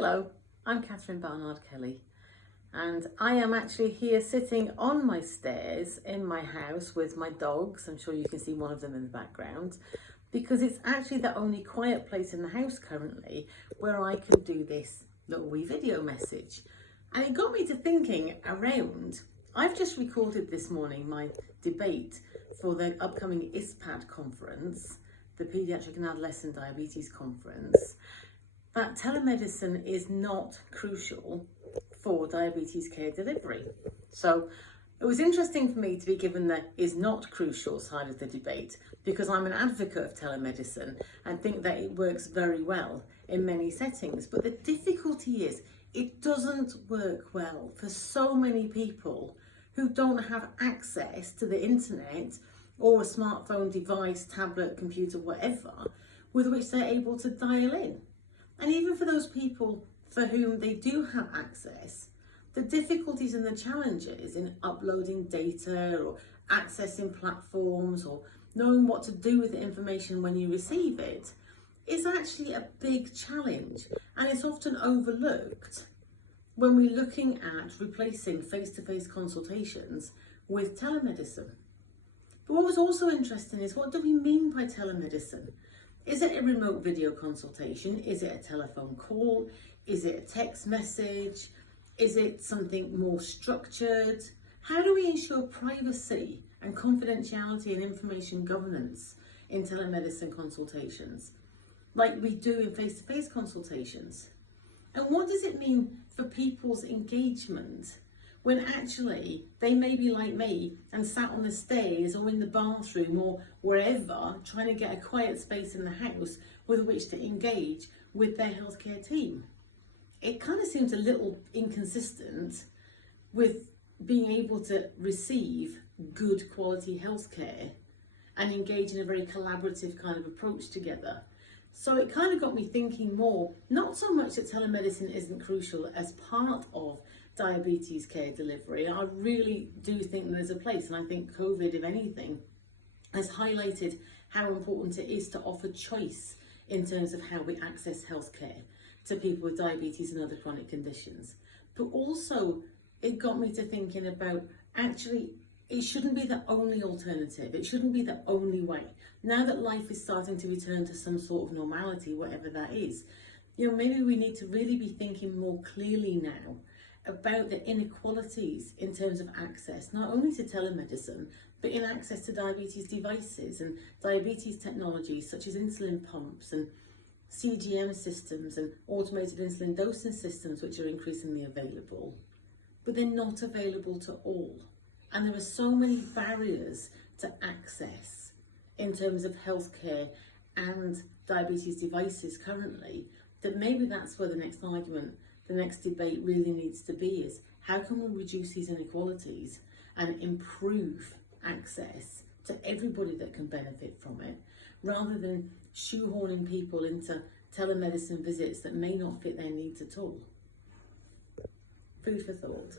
Hello, I'm Katharine Barnard-Kelly and I am actually here sitting on my stairs in my house with my dogs. I'm sure you can see one of them in the background because it's actually the only quiet place in the house currently where I can do this little wee video message. And it got me to thinking around, I've just recorded this morning my debate for the upcoming ISPAD conference, the Paediatric and Adolescent Diabetes Conference, that telemedicine is not crucial for diabetes care delivery. So it was interesting for me to be given the is not crucial side of the debate because I'm an advocate of telemedicine and think that it works very well in many settings. But the difficulty is it doesn't work well for so many people who don't have access to the internet or a smartphone device, tablet, computer, whatever, with which they're able to dial in. And even for those people for whom they do have access, the difficulties and the challenges in uploading data or accessing platforms or knowing what to do with the information when you receive it is actually a big challenge, and it's often overlooked when we're looking at replacing face-to-face consultations with telemedicine. But what was also interesting is, what do we mean by telemedicine? Is it a remote video consultation? Is it a telephone call? Is it a text message? Is it something more structured? How do we ensure privacy and confidentiality and information governance in telemedicine consultations, like we do in face-to-face consultations? And what does it mean for people's engagement when actually they may be like me and sat on the stairs or in the bathroom or wherever trying to get a quiet space in the house with which to engage with their healthcare team? It kind of seems a little inconsistent with being able to receive good quality healthcare and engage in a very collaborative kind of approach together. So it kind of got me thinking more, not so much that telemedicine isn't crucial as part of diabetes care delivery. I really do think there's a place, and I think COVID, if anything, has highlighted how important it is to offer choice in terms of how we access healthcare to people with diabetes and other chronic conditions. But also it got me to thinking about, actually, it shouldn't be the only alternative. It shouldn't be the only way. Now that life is starting to return to some sort of normality, whatever that is, maybe we need to really be thinking more clearly now about the inequalities in terms of access, not only to telemedicine, but in access to diabetes devices and diabetes technologies such as insulin pumps and CGM systems and automated insulin dosing systems, which are increasingly available, but they're not available to all. And there are so many barriers to access in terms of healthcare and diabetes devices currently, that maybe that's where the next argument, the next debate really needs to be, is how can we reduce these inequalities and improve access to everybody that can benefit from it, rather than shoehorning people into telemedicine visits that may not fit their needs at all. Food for thought.